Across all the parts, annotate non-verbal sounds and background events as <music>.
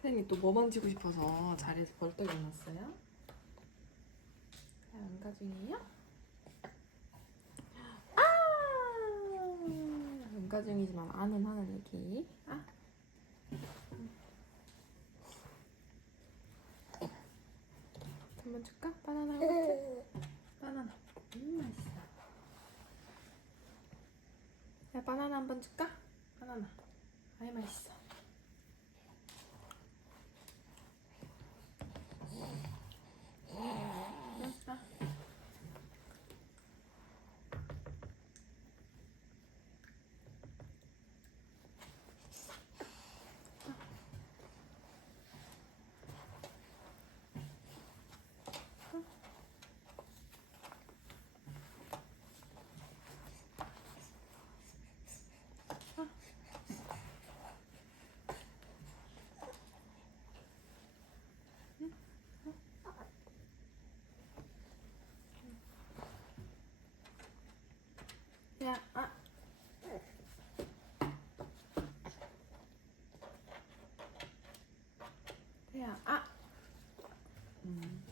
선생님이 또 뭐 만지고 싶어서 자리에서 벌떡 일어났어요? 안가 중이에요? 아! 안가 중이지만 아는 하는 애기. 아. 한번 줄까? 바나나? 바나나. 음, 맛있어. 야, 바나나 한 번 줄까? 바나나. 아이, 맛있어. 야, 아. 야, 아. 음.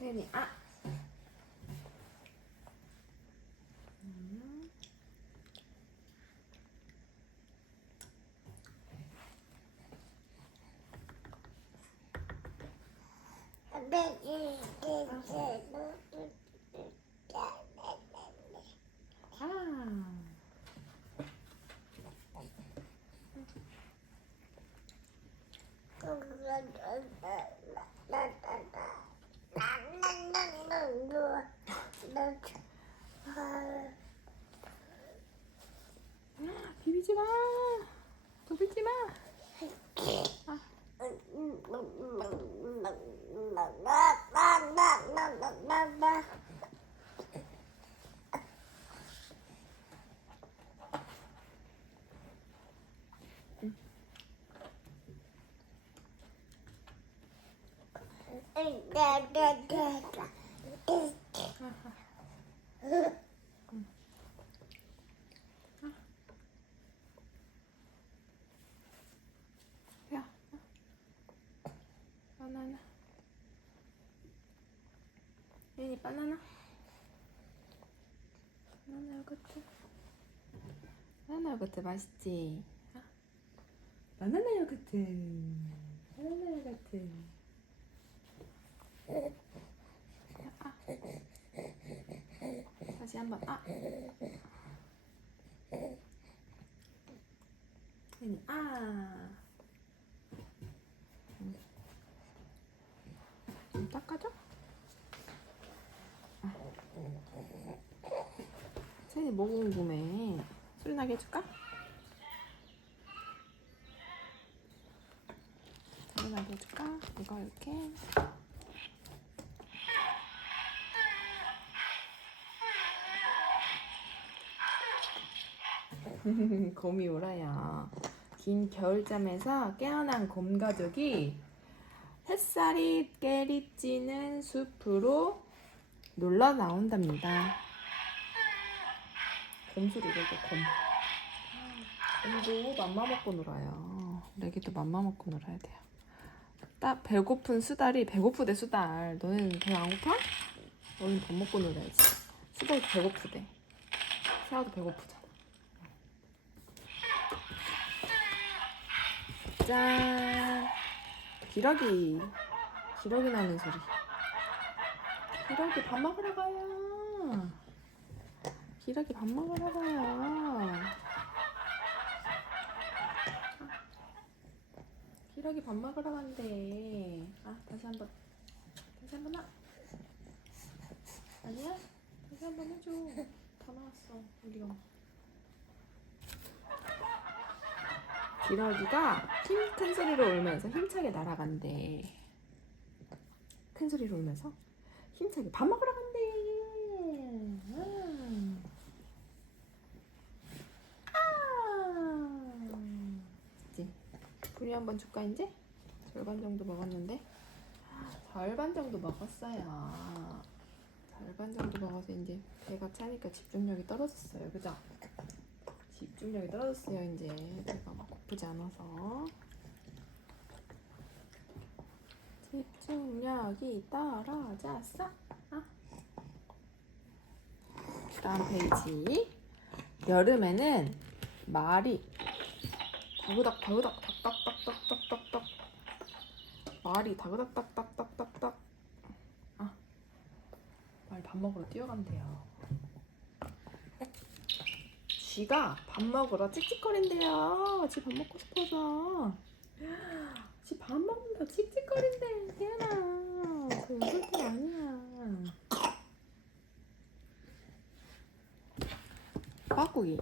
혜연이, 아. 음. 아. 비비지 마. 비비지 마. 야. 바나나. 혜연이 바나나. 바나나 요거트. 바나나 요거트 맛있지? 아. 바나나 요거트. 바나나 요거트. 아. 다시 한번 아. 혜연이 아. 좀 닦아줘? 세연이 뭐 궁금해? 소리 나게 해줄까? 소리 나게 해줄까? 이거 이렇게 <laughs> 곰이 오라야 긴 겨울잠에서 깨어난 곰 가족이 햇살이 깨리찌는 숲으로 놀러 나온답니다. 곰소리 이거 곰. 곰도 맘마 먹고 놀아요. 레기도 맘마 먹고 놀아야 돼요. 딱 배고픈 수달이 배고프대 수달. 너는 배 안 고파? 너는 밥 먹고 놀아야지. 수달이 배고프대. 세아도 배고프잖아. 짠. 기러기. 기러기 나는 소리. 기러기 밥 먹으러 가요. 기러기 밥 먹으러 가요. 기러기 밥 먹으러 간대. 아, 다시 한 번. 다시 한번 하. 아니야? 다시 한번 해줘. 다 나왔어. 우리가. 기러기가 힘 큰 소리로 울면서 힘차게 날아간대. 큰 소리로 울면서 힘차게 밥 먹으러 간대. 음. 아. 그치? 우리 한번 줄까 이제? 절반 정도 먹었는데 절반 정도 먹었어요. 절반 정도 먹어서 이제 배가 차니까 집중력이 떨어졌어요. 그죠? 집중력이 떨어졌어요 이제. 제가 막 고프지 않아서. 집중력이 떨어졌어? 어? 다음 페이지. 여름에는 말이 다그닥 다그닥 딱딱딱딱딱딱 말이 다그닥 딱딱딱딱딱 아, 말 밥 먹으러 뛰어간대요. 쥐가 밥 먹으러 찍찍거린대요. 쥐 밥 먹고 싶어서. <gasps> 쥐 밥 먹는다 찍찍거린대. 태연아. 그 웃을 때 아니야. 빠꾸기.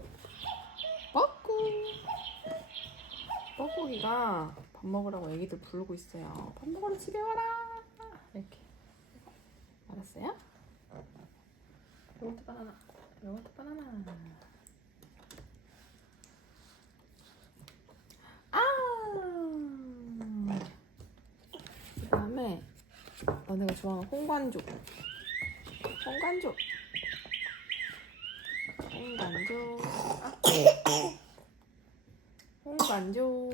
빠꾸. 뻐꾸기가 밥 먹으라고 애기들 부르고 있어요. 밥 먹으러 집에 와라. 이렇게. 알았어요? 요거트 바나나. 요거트 바나나. 그다음에 너네가 좋아하는 홍관조. 홍관조. 홍관조. 아. 홍관조.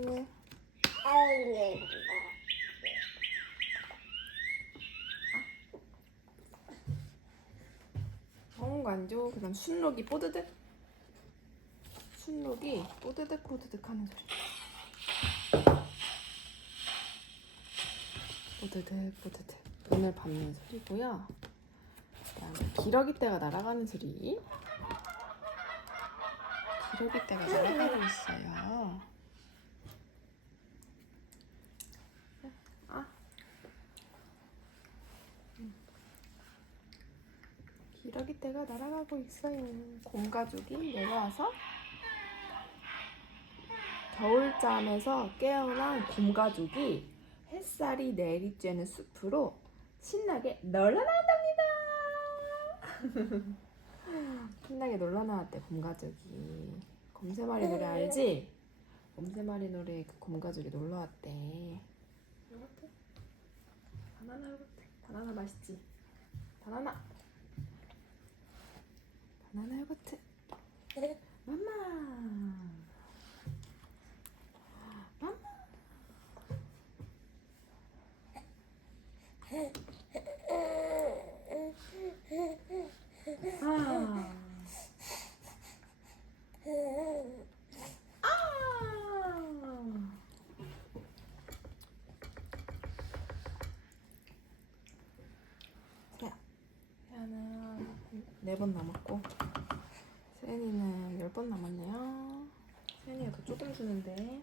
홍관조. 그다음 순록이 뽀드득. 순록이 뽀드득 뽀드득 하는 소리. 뽀드득 뽀드득. 눈을 밟는 소리고요. 그다음에 기러기 떼가 날아가는 소리. 기러기 떼가 날아가고 있어요. 아. 기러기 떼가 날아가고 있어요. 곰가족이 내려와서 겨울잠에서 깨어난 곰가족이 햇살이 내리쬐는 숲으로 신나게 놀러 나온답니다. <laughs> 신나게 놀러 나왔대 곰가족이. 곰새마리 노래 알지? 곰새마리 노래 그 곰가족이 놀러 왔대. 요거트? 바나나 요거트. 바나나 맛있지? 바나나. 바나나 요거트. 맘마. 맘마. 4번 남았고 세니는 10번 남았네요. 세니가 더 조금 주는데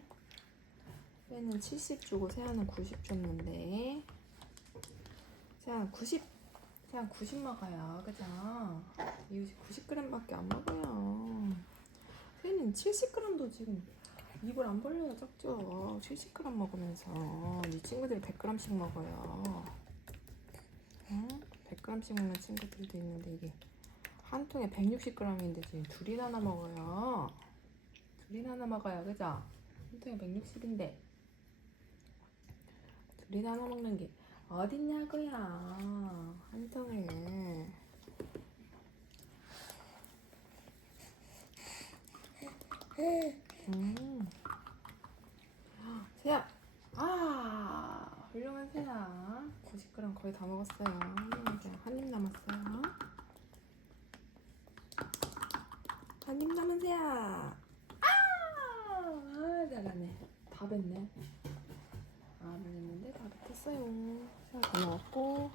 세는 70 주고 세아는 90 줬는데 세아 90 세아 90 먹어요. 그죠? 이웃이 90g밖에 안 먹어요. 세는 70g도 지금 입을 안 벌려야 작죠 70g 먹으면서. 이 친구들이 100g씩 먹어요. 응? 100g씩 먹는 친구들도 있는데 이게 한 통에 160g인데 지금 둘이나 먹어요 둘이나 먹어요 그죠? 한 통에 160인데 둘이나 먹는 게 어딨냐고요 한 통에 음. 세야. 아, 훌륭한 세야. 90g 거의 다 먹었어요. 한입 남았어요. 한입 남은 세야. 아, 아 잘하네. 다 뱉네. 아, 뱉는데 다 뱉었어요. 세야 다 먹었고,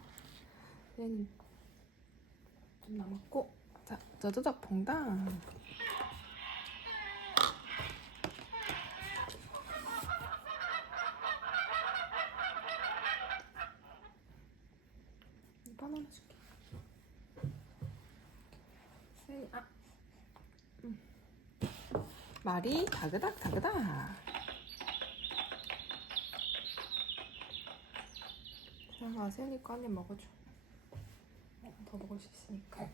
세야는 좀 남았고. 자, 저저작 봉당. 바나나 줄게. 세이, 아. 음. 말이 다그닥 다그닥. 세연이 거한입 먹어줘. 어, 더 먹을 수 있으니까.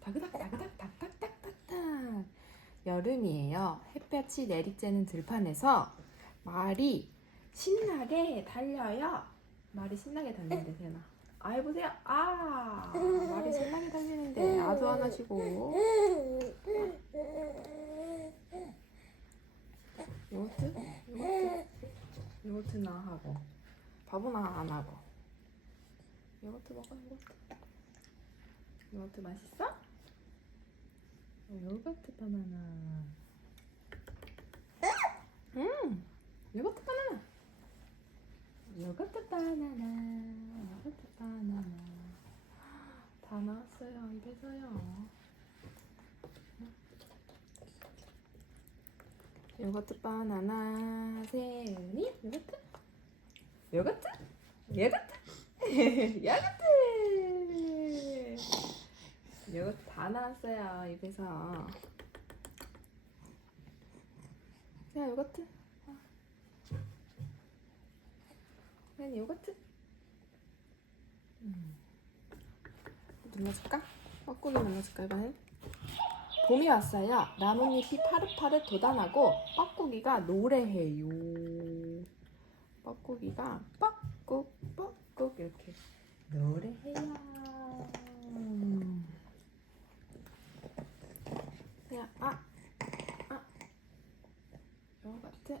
다그닥 다그닥 닥닥닥닥닥 여름이에요. 햇볕이 내리쬐는 들판에서 말이 신나게 달려요. 말이 신나게 달리는데 세나. 아 해보세요. 아 말이 신나게 달리는데 아주 안 하시고 요거트? 요거트? 요거트나 하고 밥은 안 하고 요거트 먹어 요거트 요거트 맛있어? 어, 요거트 바나나 음 요거트 바나나 요거트 바나나 요거트 바나나. 다 나왔어요 입에서요. 요거트 바나나 세윤이 요거트? 요거트? 요거트? <laughs> 요거트! 요거트 다 나왔어요 입에서. 자 요거트 난 요거트 음. 눌러줄까? 뻐꾸기 눌러줄까 이번엔? 봄이 왔어요. 나뭇잎이 파릇파릇 돋아나고 뻐꾸기가 노래해요. 뻐꾸기가 뻐꾹 뻐꾹 이렇게 노래해요. 야, 아, 아, 요거트.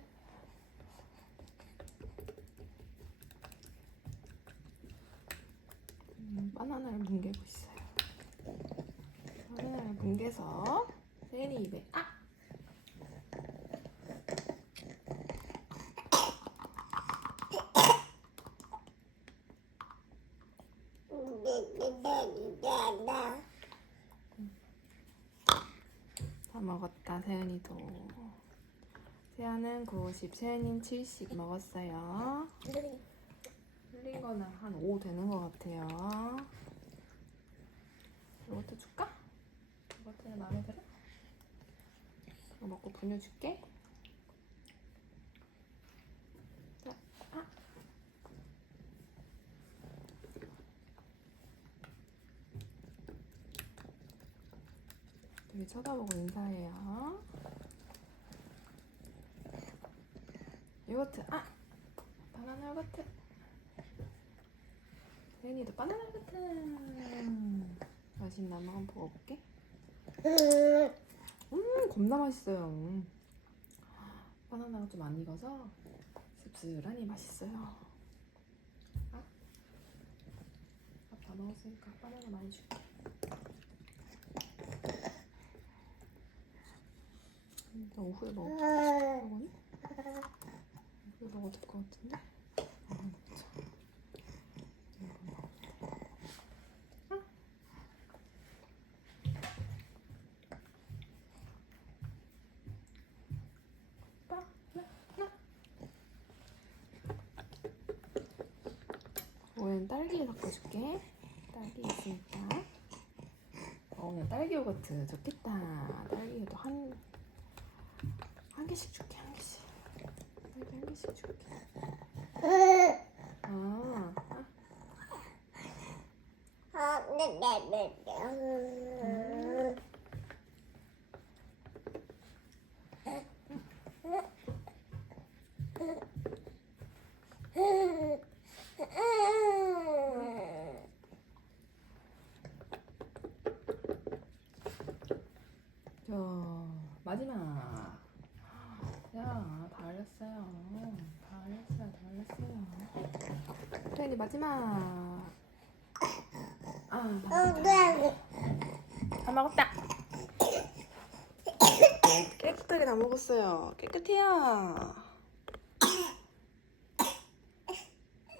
음, 바나나를 뭉개고 있어요. 바나나를 뭉개서 세리 입에 아! 다 먹었다 세연이도 세연은 90, 세연이는 70 먹었어요 흘린 거는 한 5 되는 것 같아요 이것도 줄까? 이것도 마음에 들어? 이거 먹고 분유 줄게. 자, 아. 되게 쳐다보고 인사해요. 요거트 아! 바나나 요거트. 세연이도 바나나 요거트. 맛있나 한번 먹어볼게 <laughs> 음 겁나 맛있어요. 바나나가 좀 안 익어서 씁쓸하니 맛있어요. 아? 밥다 먹었으니까 바나나 많이 줄게. 음, 나 오후에 먹어도 될것 같은데 아, 먹자. 이거 먹어. 빠, 나, 나. 오늘 딸기 섞어줄게. 딸기 있으니까. 어, 딸기 요거트 좋겠다. 딸기도 한, 한 개씩 줄게, 한 개씩. 딸기 한 개씩 줄게. 아, 아, 자, 마지막. 야, 다 알렸어요. 다 알렸어요, 다 알렸어요. 태연이 마지막. 아, 다 먹었다. 다 먹었다. 깨끗하게 다 먹었어요. 깨끗해요.